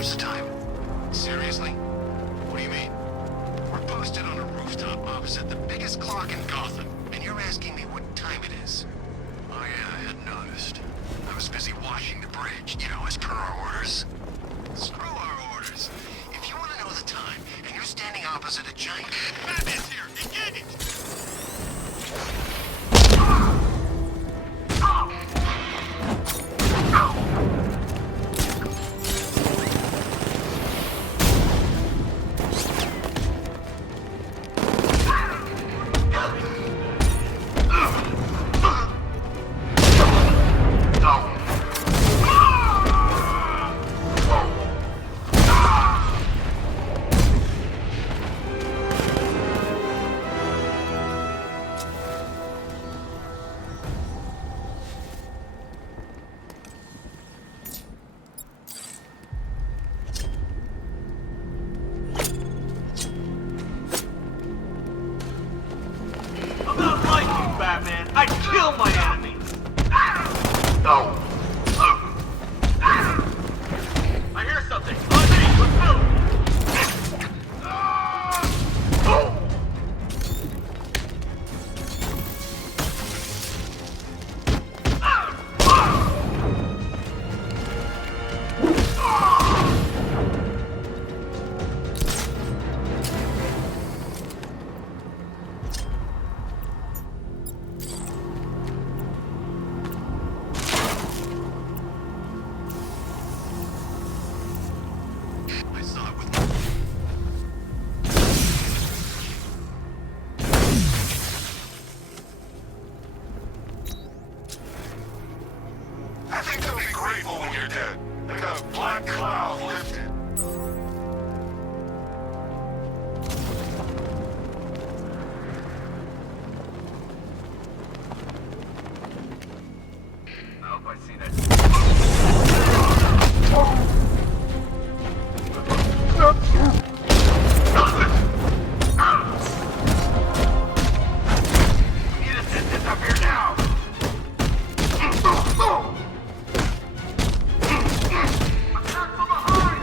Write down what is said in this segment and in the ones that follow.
What's the time? Seriously? What do you mean? We're posted on a rooftop opposite the biggest clock in Gotham, and you're asking me what time it is? Oh yeah, I hadn't noticed. I was busy washing the bridge, you know, as per our orders. Screw our orders. If you want to know the time, and you're standing opposite a giant... Batman's here! Engage! Batman, I kill my enemies! I hear something! On me, let's move! I think they'll be grateful when you're dead. Like a black cloud lifted. I hope I see that. We need assistance up here now! Attack from behind!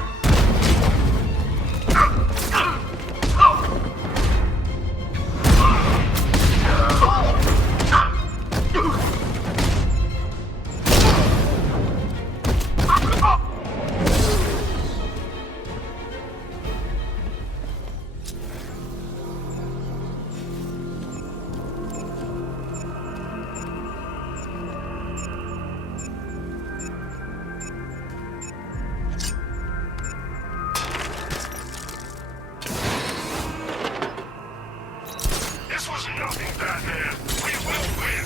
This was nothing, Batman. We will win.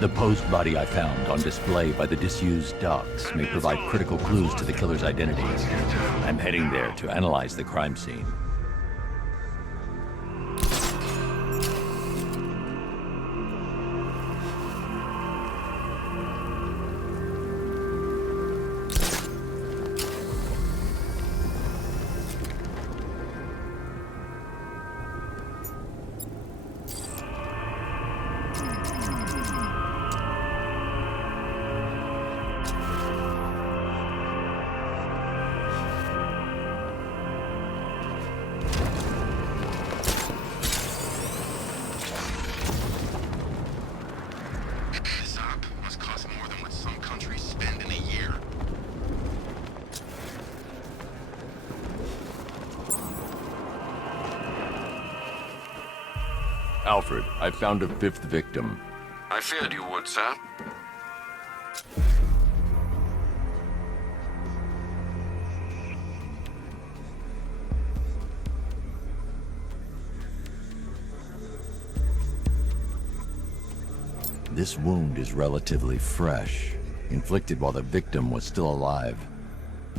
The post-body I found on display by the disused docks may provide critical clues to the killer's identity. I'm heading there to analyze the crime scene. This op must cost more than what some countries spend in a year. Alfred, I found a fifth victim. I feared you would, sir. This wound is relatively fresh, inflicted while the victim was still alive.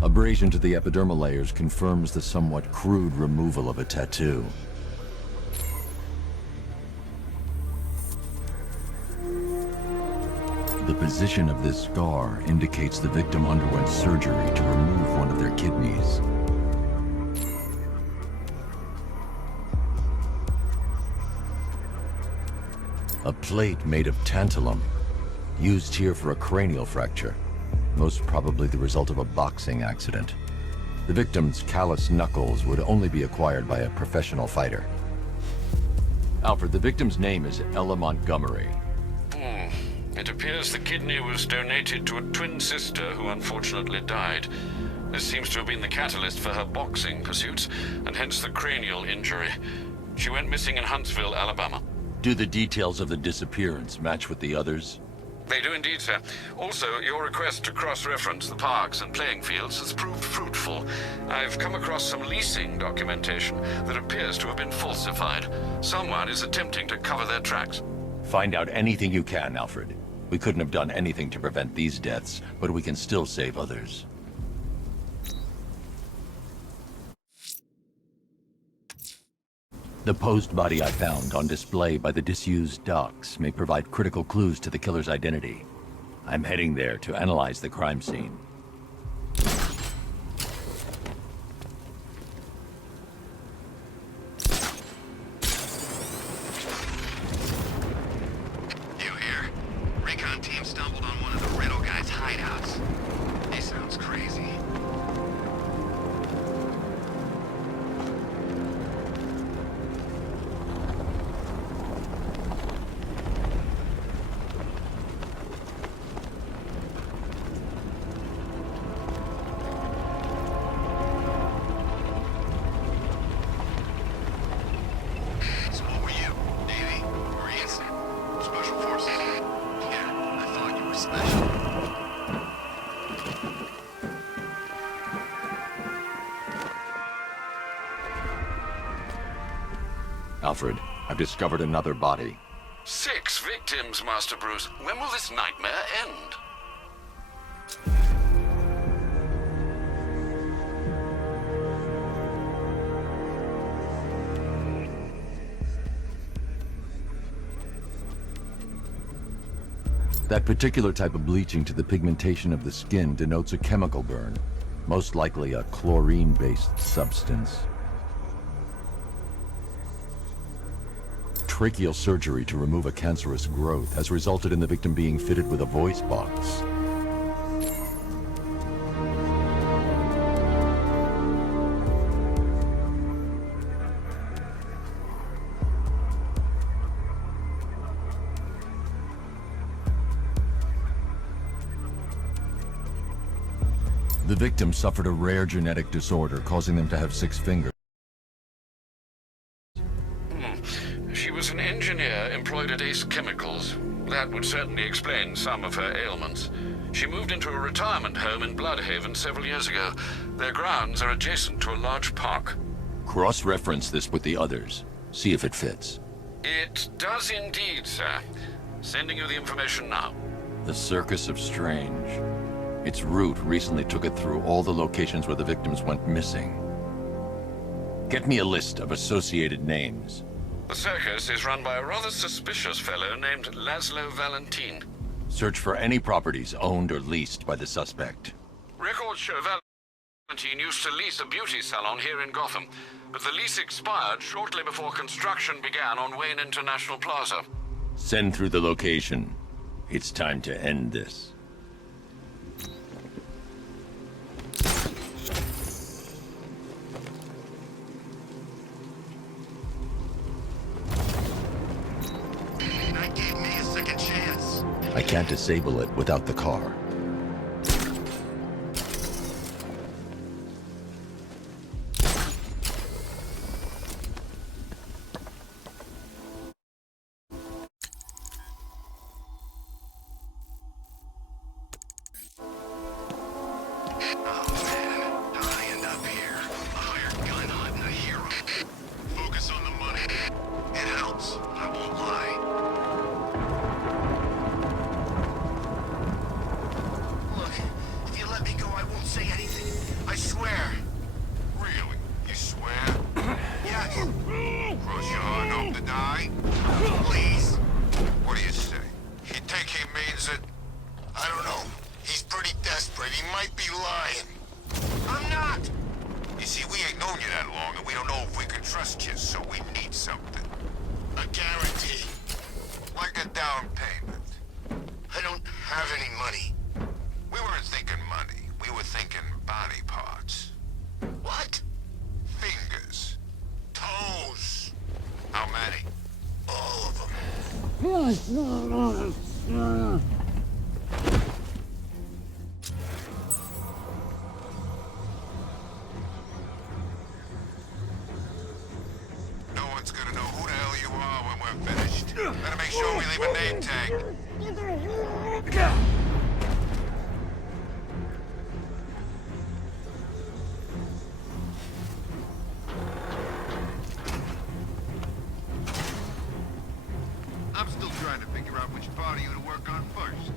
Abrasion to the epidermal layers confirms the somewhat crude removal of a tattoo. The position of this scar indicates the victim underwent surgery to remove one of their kidneys. A plate made of tantalum, used here for a cranial fracture, most probably the result of a boxing accident. The victim's callous knuckles would only be acquired by a professional fighter. Alfred, the victim's name is Ella Montgomery. It appears the kidney was donated to a twin sister who unfortunately died. This seems to have been the catalyst for her boxing pursuits, and hence the cranial injury. She went missing in Huntsville, Alabama. Do the details of the disappearance match with the others? They do indeed, sir. Also, your request to cross-reference the parks and playing fields has proved fruitful. I've come across some leasing documentation that appears to have been falsified. Someone is attempting to cover their tracks. Find out anything you can, Alfred. We couldn't have done anything to prevent these deaths, but we can still save others. The post body I found on display by the disused docks may provide critical clues to the killer's identity. I'm heading there to analyze the crime scene. You here? Recon team stumbled on one of the Riddle guys' hideouts. He sounds crazy. So what were you? Navy? Marines? Special Forces? Yeah, I thought you were special. Alfred, I've discovered another body. 6 victims, Master Bruce. When will this nightmare end? That particular type of bleaching to the pigmentation of the skin denotes a chemical burn, most likely a chlorine-based substance. Tracheal surgery to remove a cancerous growth has resulted in the victim being fitted with a voice box. The victim suffered a rare genetic disorder causing them to have 6 fingers. She was an engineer employed at Ace Chemicals. That would certainly explain some of her ailments. She moved into a retirement home in Bloodhaven several years ago. Their grounds are adjacent to a large park. Cross-reference this with the others. See if it fits. It does indeed, sir. Sending you the information now. The Circus of Strange. Its route recently took it through all the locations where the victims went missing. Get me a list of associated names. The circus is run by a rather suspicious fellow named Laszlo Valentin. Search for any properties owned or leased by the suspect. Records show Valentin used to lease a beauty salon here in Gotham, but the lease expired shortly before construction began on Wayne International Plaza. Send through the location. It's time to end this. That gave me a second chance. I can't disable it without the car. Oh man, how'd I end up here? A hired gun hunt and a hero. Focus on the money. It helps, I won't lie. Look, if you let me go, I won't say anything. I swear. Really? You swear? Yes. Cross your heart, hope to die? Please? What do you say? You think he means it? I don't know. He's pretty desperate. He might be lying. I'm not! You see, we ain't known you that long, and we don't know if we can trust you, so we need something. A guarantee. Like a down payment. I don't have any money. We weren't thinking money. We were thinking body parts. What? Fingers. Toes. How many? All of them. No one's gonna know who the hell you are when we're finished. Better make sure we leave a name tag. I'm still trying to figure out which part of you to work on first.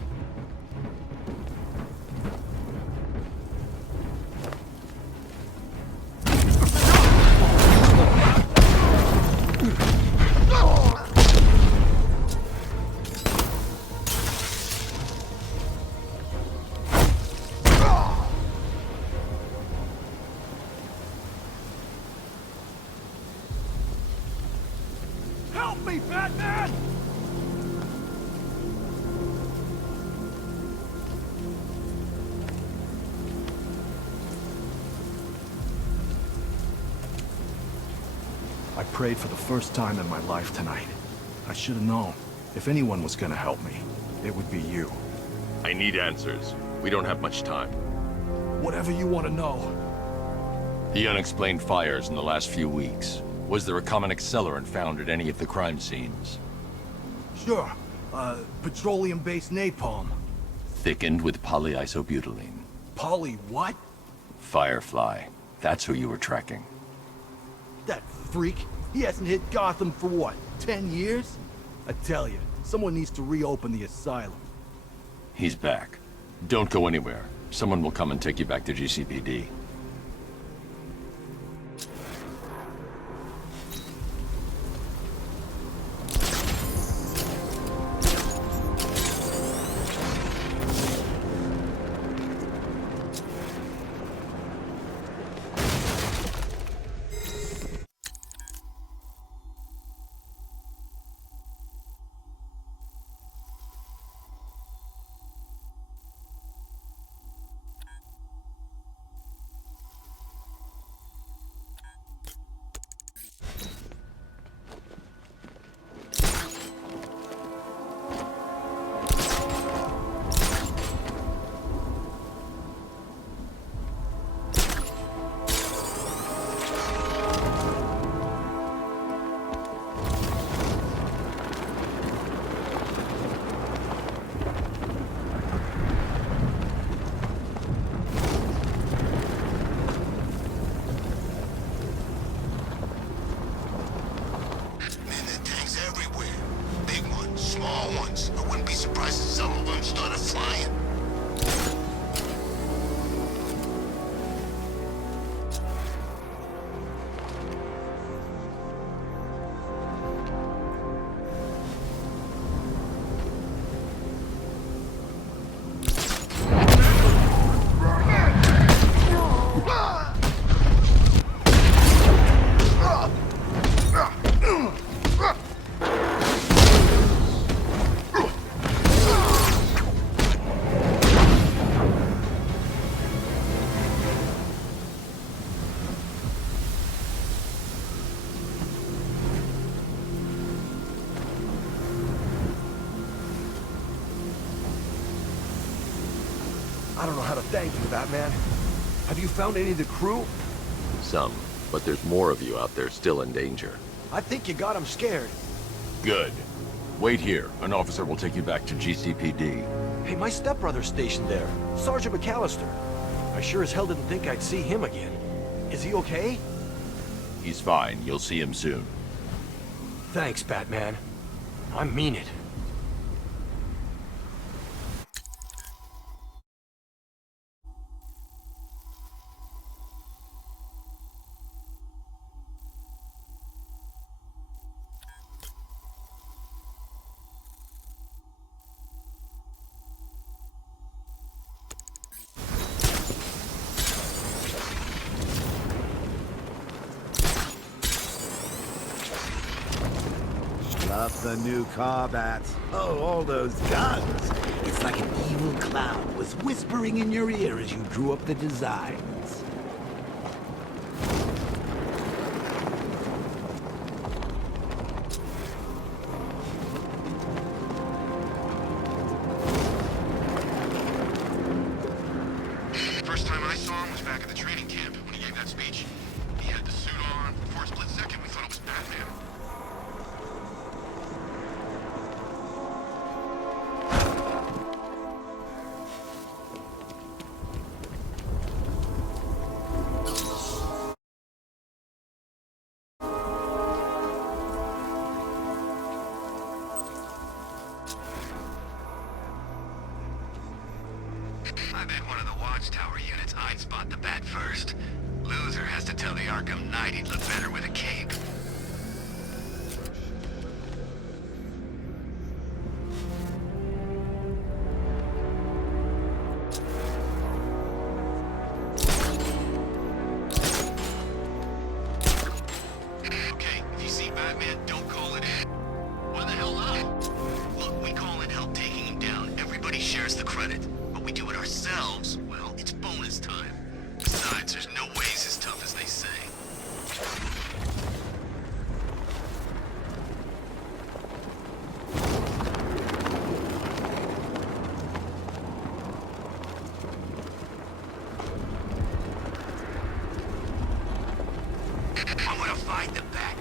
Help me, Batman! I prayed for the first time in my life tonight. I should have known. If anyone was gonna help me, it would be you. I need answers. We don't have much time. Whatever you want to know. The unexplained fires in the last few weeks. Was there a common accelerant found at any of the crime scenes? Sure. Petroleum-based napalm. Thickened with polyisobutylene. Polly what? Firefly. That's who you were tracking. That freak? He hasn't hit Gotham for what, 10 years? I tell you, someone needs to reopen the asylum. He's back. Don't go anywhere. Someone will come and take you back to GCPD. I don't know how to thank you, Batman. Have you found any of the crew? Some, but there's more of you out there still in danger. I think you got them scared. Good. Wait here. An officer will take you back to GCPD. Hey, my stepbrother's stationed there, Sergeant McAllister. I sure as hell didn't think I'd see him again. Is he okay? He's fine. You'll see him soon. Thanks, Batman. I mean it. love the new Corbats. Oh, all those guns. It's like an evil cloud was whispering in your ear as you drew up the designs. First time I saw him was back at the training camp when he gave that speech. He had the suit on. For a split second, we thought it was Batman. I bet one of the watchtower units I'd spot the bat first. Loser has to tell the Arkham Knight he'd look better with a cape. Okay, if you see Batman, don't call it in. Why the hell not? Look, we call in help taking him down. Everybody shares the credit. But we do it ourselves, well, it's bonus time. Besides, there's no ways as tough as they say. I'm gonna find the bat.